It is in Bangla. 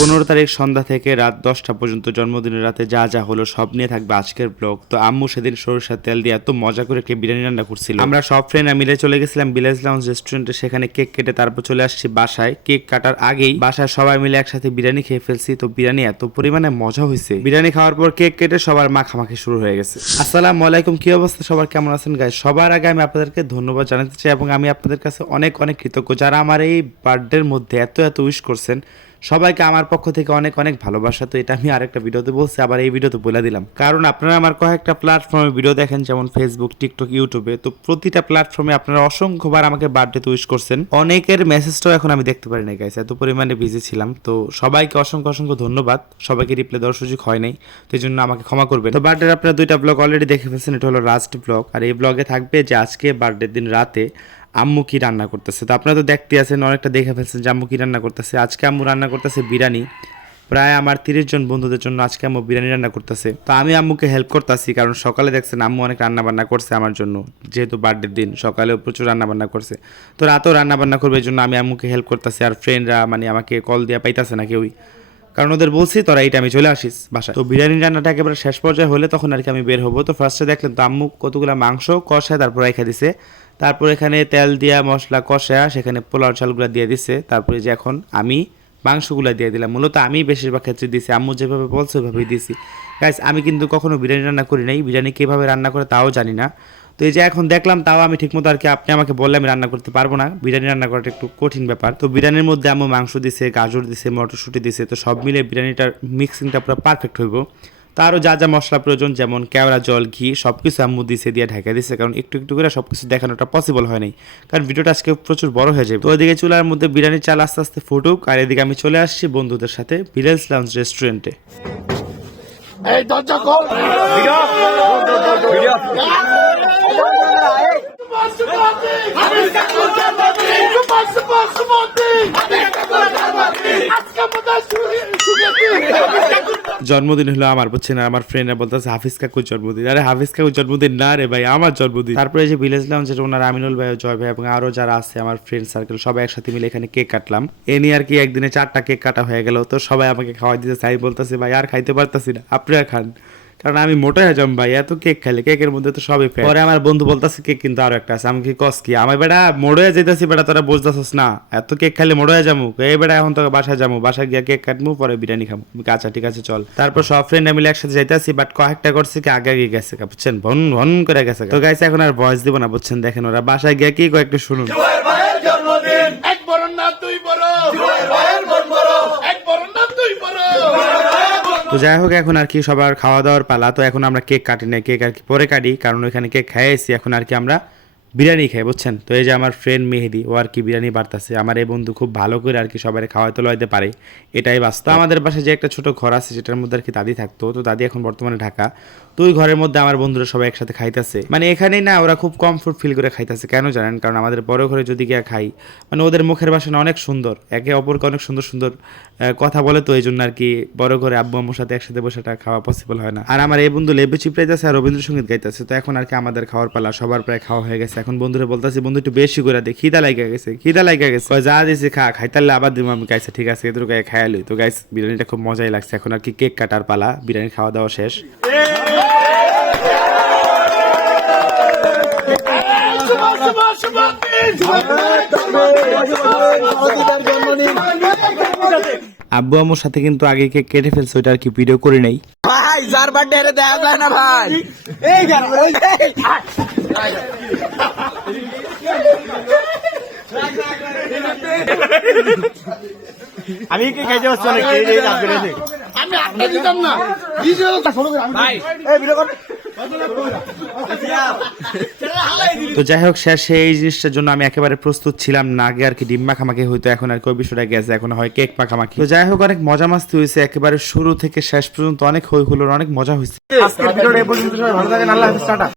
পনেরো তারিখ সন্ধ্যা থেকে রাত দশটা পর্যন্ত জন্মদিনের রাতে যা যা হলো সব নিয়ে থাকবে আজকের ব্লগ। তো আম্মু সেদিন সরিষার তেল দিয়ে এত মজা করে কে বিরিয়ানি রান্না করছিল। আমরা সব ফ্রেন্ডরা মিলে চলে গেছিলাম ভিলেজ লাউন্স রেস্টুরেন্টে সেখানে কেক কেটে তারপর চলে আসছি বাসায়। কেক কাটার আগেই বাসায় সবাই মিলে একসাথে বিরিয়ানি খেয়ে ফেলছি। তো বিরিয়ানি এত পরিমাণে মজা হয়েছে বিরিয়ানি খাওয়ার পর কেক কেটে সবার মাখামাখি শুরু হয়ে গেছে। আসসালামু আলাইকুম, কি অবস্থা? সবার কেমন আছেন গাই সবার আগে আমি আপনাদেরকে ধন্যবাদ জানাতে চাই এবং আমি আপনাদের কাছে অনেক অনেক কৃতজ্ঞ। যারা আমার এই বার্থডের মধ্যে এত এত উইশ করছেন সবাইকে আমার পক্ষ থেকে অনেক অনেক ভালোবাসা। তো এটা আমি আরেকটা ভিডিওতে বলছি, আবার এই ভিডিওতে বলে দিলাম। কারণ আপনারা আমার কয়েকটা প্ল্যাটফর্মে ভিডিও দেখেন, যেমন ফেসবুক টিকটক ইউটিউবে তো প্রতিটা প্ল্যাটফর্মে আপনারা অসংখ্যবার আমাকে বার্থডে উইশ করছেন। অনেকের মেসেজটাও এখন আমি দেখতে পারি না গাইস এত পরিমাণে বিজি ছিলাম। তো সবাইকে অসংখ্য অসংখ্য ধন্যবাদ। সবাইকে রিপ্লাই দেওয়ার সুযোগ হয় নাই। তো এই জন্য আমাকে ক্ষমা করবেন। তো বার্থডে আপনারা দুইটা ব্লগ অলরেডি দেখে ফেলছেন। এটা হলো লাস্ট ব্লগ আর এই ব্লগে থাকবে যে আজকে বার্থডের দিন রাতে আম্মু কি রান্না করতেছে? তো আপনারা তো দেখতে আছেন, অনেকটা দেখে ফেলছেন যে আম্মু কি রান্না করতেছে। আজকে আম্মু রান্না করতেছে বিরিয়ানি। প্রায় আমার তিরিশ জন বন্ধুদের জন্য আজকে আম্মু বিরিয়ানি রান্না করতেছে। তো আমি আম্মুকে হেল্প করতেছি, কারণ সকালে দেখছেন আম্মু অনেক রান্না বান্না করছে আমার জন্য। যেহেতু বার্থডের দিন, সকালেও প্রচুর রান্না বান্না করছে। তো রাতেও রান্না বান্না করবে, এই জন্য আমি আম্মুকে হেল্প করতেছি। আর ফ্রেন্ডরা মানে আমাকে কল দিয়ে পাইতাছে না কেউই। কারণ ওদের বলছি, তোরা এইটা আমি চলে আসিস বাসায়। তো বিরিয়ানি রান্নাটা একেবারে শেষ পর্যায়ে হলে তখন আর কি আমি বের হব। তো ফার্স্টে দেখলেন তো আম্মু কতগুলো মাংস, কষায় তারপর রেখে দিছে। তারপর এখানে তেল দিয়া মশলা কষা সেখানে পোলাও চালগুলো দিয়ে দিছে। তারপরে যে এখন আমি মাংসগুলো দিয়ে দিলাম। মূলত আমি বেশিরভাগ ক্ষেত্রে দিছি, আম্মু যেভাবে বলছে ওইভাবেই দিছি। গাইস আমি কিন্তু কখনো বিরিয়ানি রান্না করি নাই। বিরিয়ানি কীভাবে রান্না করে তাও জানি না। তো এই যে এখন দেখলাম, তাও আমি ঠিকমতো আর কি আপনি আমাকে বললে আমি রান্না করতে পারব না। বিরিয়ানি রান্না করাটা একটু কঠিন ব্যাপার। তো বিরিয়ানির মধ্যে আম্মু মাংস দিছে, গাজর দিছে, মটরশুঁটি দিছে, তো সব মিলে বিরিয়ানিটার মিক্সিংটা পুরো পারফেক্ট হইব। তো আরও যা যা মশলা প্রয়োজন, যেমন কেওড়া, জল, ঘি সব কিছু আম্মু দিছে, দিয়ে ঢাকা দিছে, কারণ একটু একটু করে সব কিছু দেখানোটা পসিবল হয় নাই। কারণ ভিডিওটা আজকে প্রচুর বড় হয়ে যাবে। তো ওইদিকে চুলার মধ্যে বিরিয়ানির চাল আস্তে আস্তে ফুটুক, আর এদিকে আমি চলে আসছি বন্ধুদের সাথে ভিলেজ লাউন্স রেস্টুরেন্টে। এই দরজা খোল। জন্মদিন হলো আমার, বুঝছেন? আমার ফ্রেন্ডরা বলতেছে হাফিজ কাকুর জন্মদিন? আরে হাফিজ কাকুর জন্মদিন? না রে ভাই, আমার জন্মদিন। তারপরে যে ভিলেজ যেটা ওনার আমিনুল ভাই জয় ভাই এবং আরও যারা আছে, আমার ফ্রেন্ড সার্কেল সবাই একসাথে মিলে এখানে কেক কাটলাম। এ নিয়ে আর কি একদিনে চারটা কেক কাটা হয়ে গেল। তো সবাই আমাকে খাওয়াই দিতে চাই বলতেছে, ভাই, আর খাইতে পারতাছি না। আপনারা খান। কারণ আমি মোটা হয়ে যাম ভাই এত কেক খাইলে কেকের মধ্যে তো সবই ফেল পরে আমার বন্ধু বলতাছে কেক কিন্তু আরও একটা আছে। আমি কি কস কি? আমার বেটা মোড়ে যেতেছি বেটা তোরা বুঝতেছিস না। এত কেক খাইলে মোড়ে যাব এই বেটা এখন তোকে বাসায় যাব বাসায় গিয়ে কেক কাটবো পরে বিরিয়ানি খাব আমি বলি, আচ্ছা ঠিক আছে চল। তারপর সব ফ্রেন্ড মিলে একসাথে যাইতাছি বাট কয়েকটা করছে কি আগে আগে গেছে বুঝছেন? ভন ভন করে গেছে তো গাইছে এখন আর ভয়েস দিব না বুঝছেন? দেখেন ওরা বাসায় গিয়ে কি কয়েকটা শুনুন। এক বড় না দুই বড় এক বড় না দুই বড় তো যাই হোক, এখন আর কি সবার খাওয়া দাওয়ার পালা। তো এখন আমরা কেক কাটি না কেক আর কি পরে কাটি, কারণ ওইখানে কেক খাইয়েছি এখন আর কি আমরা বিরিয়ানি খাই বুঝছেন? তো এই যে আমার ফ্রেন্ড মেহেদি ও আর কি বিরিয়ানি বাড়তেছে। আমার এই বন্ধু খুব ভালো করে আর কি সবাই খাওয়াইতে লইতে পারে। এটাই বাস্তব। আমাদের পাশে যে একটা ছোট ঘর আছে সেটার মধ্যে আর কি দাদি থাকতো তো দাদি এখন বর্তমানে ঢাকা। তো ওই ঘরের মধ্যে আমার বন্ধুরা সবাই একসাথে খাইতেছে। মানে এখানেই না ওরা খুব কমফোর্ট ফিল করে খাইতেছে কেন জানেন? কারণ আমাদের বড় ঘরে যদি গিয়ে খাই মানে ওদের মুখের বাসনা অনেক সুন্দর। একে অপরকে অনেক সুন্দর সুন্দর কথা বলে তো এই জন্য আর কি বড় ঘরে আব্বু আম্মুর সাথে একসাথে বসে এটা খাওয়া পসিবল হয় না। আর আমার এই বন্ধু লেবু চিপড়াইতেছে আর রবীন্দ্রসঙ্গীত গাইতেছে তো এখন আর কি আমাদের খাওয়ার পালা সবার প্রায় খাওয়া হয়ে গেছে। এখন বন্ধুরা বলতেছে, বন্ধু, একটু বেশি করে দে, খিদা লাগা গেছে, খিদা লাগা গেছে। যা দিয়েছে খা, খাইতালে আবার দিব আমি। গাইছে ঠিক আছে এদের গায়ে খায়ালই তো গাইস, বিরিয়ানিটা খুব মজাই লাগছে। এখন আর কি কেক কাটার পালা, বিরিয়ানি খাওয়া দাওয়া শেষ। আব্বু আমার সাথে কিন্তু আগে কেক কেটে ফেলছে, ওইটা আর কি ভিডিও করে নেই। ভাই যার বার্থডে দেওয়া যায় না ভাই এই আমি কি খাইতে পারছি অনেক আমি আটটা দিতাম না তো যাই হোক, শেষে এই জিনিসটার জন্য আমি একেবারে প্রস্তুত ছিলাম। না আগে আর কি ডিম্মা খামাকে হইতো, এখন আর কি ওই বিষয়টা গেছে, এখন হয় কেক মাখামাখি। তো যাই হোক, অনেক মজা মাস্তি হয়েছে একেবারে শুরু থেকে শেষ পর্যন্ত অনেক হই হুলোর অনেক মজা হয়েছে ভিডিওটা এই পর্যন্ত ভালো থাকেন, আল্লাহ হাফেজ, টাটা।